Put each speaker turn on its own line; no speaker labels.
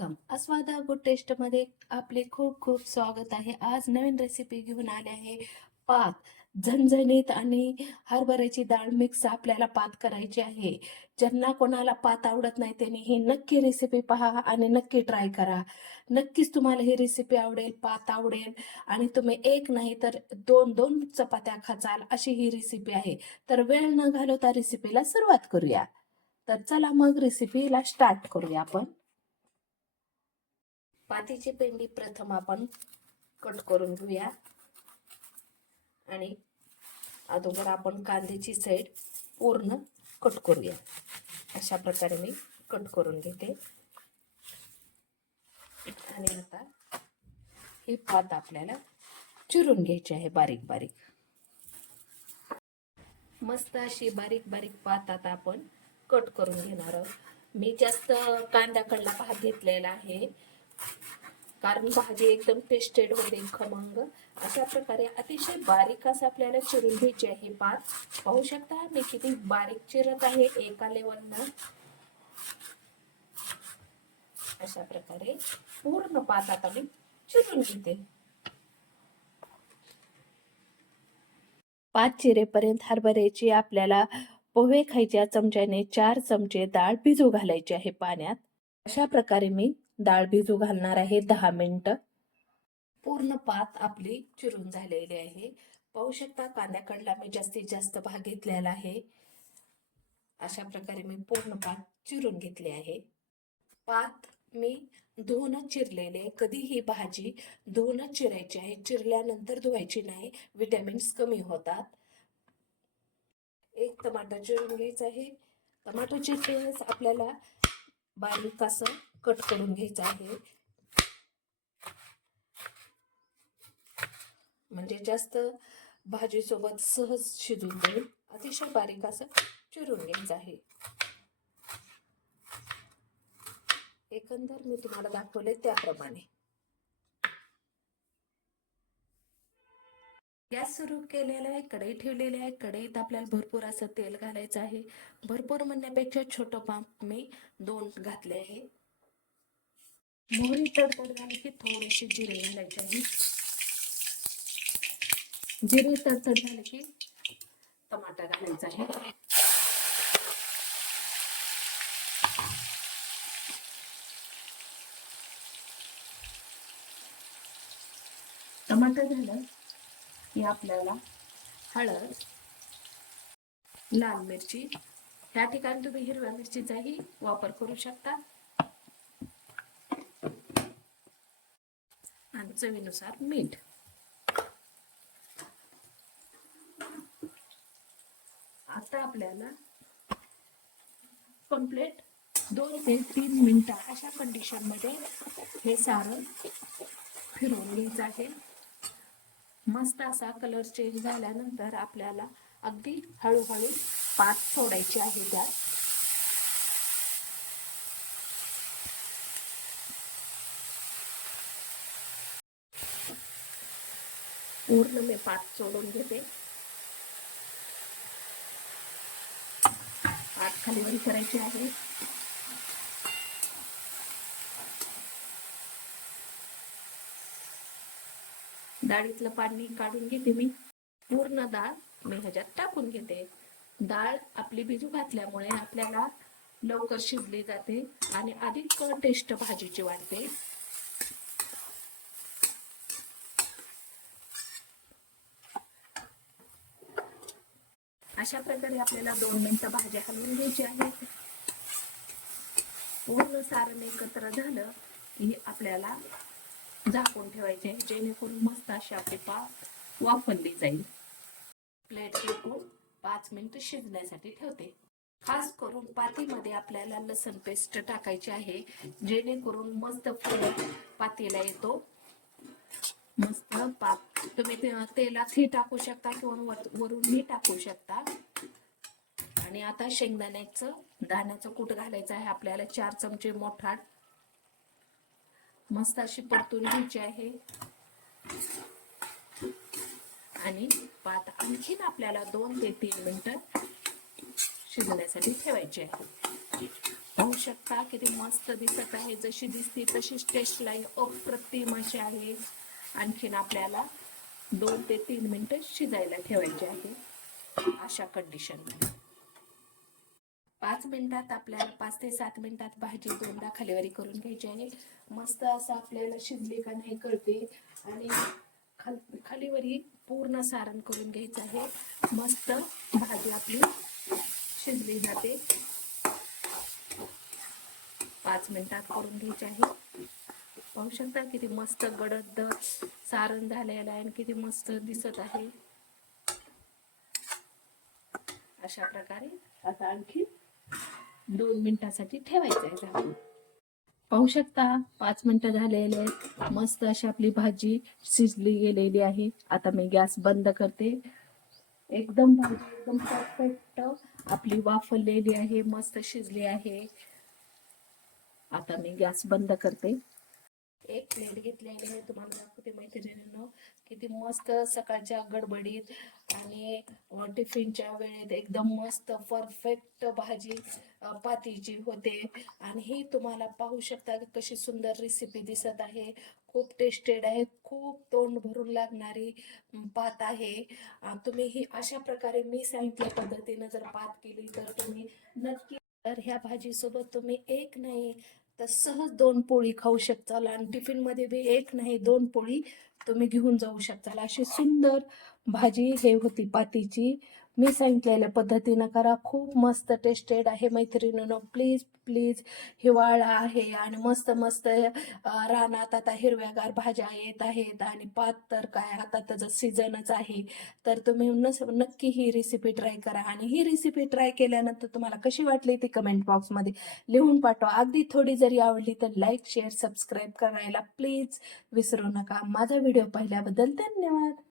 Welcome अस्वादा good टेस्टमध्ये आपले खूप खूप स्वागत आहे. आज नवीन रेसिपी घेऊन आले आहे पात. झणझणीत आणि हरभऱ्याची डाळ मिक्स आपल्याला पात करायची आहे. ज्यांना कोणाला पात आवडत नाही त्यांनी ही नक्की रेसिपी पहा आणि नक्की ट्राय करा. नक्कीच तुम्हाला ही रेसिपी आवडेल पात आवडेल आणि तुम्ही एक नाही तर दोन दोन चपात्या खाचाल अशी ही रेसिपी आहे. तर वेळ न घालवता रेसिपीला सुरुवात करूया. तर चला मग रेसिपीला स्टार्ट करूया आपण. पातीची पेंडी प्रथम आपण कट करून घेऊया. आणि अगोदर आपण कांद्याची साईड पूर्ण कट करूया. अशा प्रकारे मी कट करून घेते. आणि आता हे पात आपल्याला चिरून घ्यायचे आहे बारीक बारीक. मस्त अशी बारीक बारीक पात आता आपण कट करून घेणार आहोत. मी जास्त कांद्याकडला भात घेतलेला आहे. कारण भाजी एकदम टेस्टेड होते खमंग अशा प्रकारे अतिशय बारीक असं आपल्याला चिरून घ्यायचे आहे पात पाहू शकता मी किती बारीक चिरत आहे एका लेवलनं अशा प्रकारे पूर्ण पात आता मी चिरून घेते. पाच चिरेपर्यंत हरभऱ्याची आपल्याला पोहे खायच्या चमच्याने चार चमचे डाळ भिजू घालायची आहे पाण्यात. अशा प्रकारे मी डाळ भिजू घालणार आहे दहा मिनिटं. पूर्ण पात आपली चिरून झालेली आहे. पाहू शकता कांद्याकडला मी जास्तीत जास्त भाग घेतलेला आहे. अशा प्रकारे मी पूर्ण पात चिरून घेतले आहे. पात मी धुवून चिरलेले कधी ही भाजी धुवून चिरायची आहे. चिरल्यानंतर धुवायची नाही विटॅमिन्स कमी होतात. एक टमाटर चिरून घ्यायचं आहे. टमाटर चिरलेच आपल्याला बारीक असं कट करून घ्यायचं आहे. म्हणजे जास्त भाजीसोबत सहज शिजून जाईल अतिशय बारीक असं चिरून घ्यायचं आहे. एकंदर मी तुम्हाला दाखवले त्याप्रमाणे. गॅस सुरू केलेला आहे कढई ठेवलेली आहे. कढईत आपल्याला भरपूर असं तेल घालायचं आहे. भरपूर म्हणण्यापेक्षा छोटं पाप मी दोन घातले आहे. मोहरी तडतड झाली की थोडेसे जिरे घालायचे आहे. जिरे तडतड झाले की टमाटा घालायचा आहे. टमाटर झालं की आपल्याला हळद लाल मिरची ह्या ठिकाणी तुम्ही हिरव्या मिरचीचाही वापर करू शकता. चवीनुसार मीठ. आता आपल्याला कंप्लीट दोन ते तीन मिनटं अशा कंडिशनमध्ये हे सारण फिरवून घ्यायचं आहे. मस्त असा कलर चेंज झाल्यानंतर आपल्याला अगदी हळूहळू पात सोडायची आहे त्यात. पूर्ण मी पात सोडून घेते. पात खाली करायची आहे. डाळीतलं पाणी काढून घेते मी. पूर्ण डाळ मी ह्याच्यात टाकून घेते. डाळ आपली बिजू घातल्यामुळे आपल्याला लवकर शिजली जाते आणि अधिक टेस्ट भाजीची वाढते. अशा प्रकारे आपल्याला दोन मिनटं भाज्या हलवून घ्यायची आहेत. पूर्ण सारण एकत्र झालं की आपल्याला झाकून ठेवायचे जेणेकरून मस्त अशी आपली पाव वाफरली जाईल. प्लेट फेकून पाच मिनिट शिजण्यासाठी ठेवते. खास करून पातीमध्ये आपल्याला लसण पेस्ट टाकायची आहे जेणेकरून मस्त फुल पातीला येतो. मस्त पाक. तुम्ही ते- तेलात ही टाकू शकता किंवा वरूनही वरून टाकू शकता. आणि आता शेंगदाण्याचं दाण्याचं कूट घालायचं आहे आपल्याला. चार चमचे मोठा मस्त अशी परतून घ्यायची आहे. आणि पात आणखीन आपल्याला दोन ते तीन मिनिटं शिजण्यासाठी ठेवायचे आहे. पाहू शकता किती मस्त दिसत आहे. जशी दिसते तशीच टेस्ट लाई अप्रतिम अशी आहे. आणखीन आपल्याला दोन ते तीन मिनटं शिजायला ठेवायचे आहे. अशा कंडिशनमध्ये पाच मिनिटात आपल्याला पाच ते सात मिनिटात भाजी दोनदा खालीवरी करून घ्यायची आहे. मस्त असं आपल्याला शिजली का नाही कळते. आणि खाल खालीवरी पूर्ण सारण करून घ्यायचं आहे. मस्त भाजी आपली शिजली जाते. पाच मिनिटात करून घ्यायची आहे. पाहू शकता किती मस्त गडद सारण झालेलं आहे आणि किती मस्त दिसत आहे. अशा प्रकारे आता आणखी दोन मिनिटासाठी ठेवायचं आहे झाकून पाहू शकता पाच मिनिटं झालेले आहेत. मस्त अशी आपली भाजी शिजली गेलेली आहे. आता मी गॅस बंद करते. एकदम भाजी एकदम परफेक्ट आपली वाफरलेली आहे मस्त शिजली आहे. आता मी गॅस बंद करते. एक प्लेट घेतलेली आहे तुम्हाला दाखवते मैत्रिणींनो किती मस्त सकाळच्या गडबडीत आणि टिफिनच्या वेळेत एकदम मस्त परफेक्ट भाजी पातीची होते. आणि ही तुम्हाला पाहू शकता की कशी सुंदर रेसिपी दिसत आहे. खूप टेस्टेड आहे खूप तोंड भरून लागणारी पात आहे. तुम्ही ही अशा प्रकारे मी सांगितल्या पद्धतीनं जर पात केली तर तुम्ही नक्की तर ह्या भाजीसोबत तुम्ही एक नाही तर सहज दोन पोळी खाऊ शकताल आणि टिफिनमध्ये बी एक नाही दोन पोळी तुम्ही घेऊन जाऊ शकताल अशी सुंदर भाजी हे होती पातीची. मी सांगितलेल्या पद्धतीनं करा. खूप मस्त टेस्टेड आहे मैत्रिणीनं. प्लीज प्लीज हिवाळा आहे आणि मस्त मस्त रानात आता हिरव्यागार भाज्या येत आहेत आणि पात तर काय आता त्याचं सीझनच आहे. तर तुम्ही नस नक्की ही रेसिपी ट्राय करा. आणि ही रेसिपी ट्राय केल्यानंतर तुम्हाला कशी वाटली ती कमेंट बॉक्समध्ये लिहून पाठवा. अगदी थोडी जरी आवडली तर लाईक शेअर सबस्क्राईब करायला प्लीज विसरू नका. माझा व्हिडिओ पाहिल्याबद्दल धन्यवाद.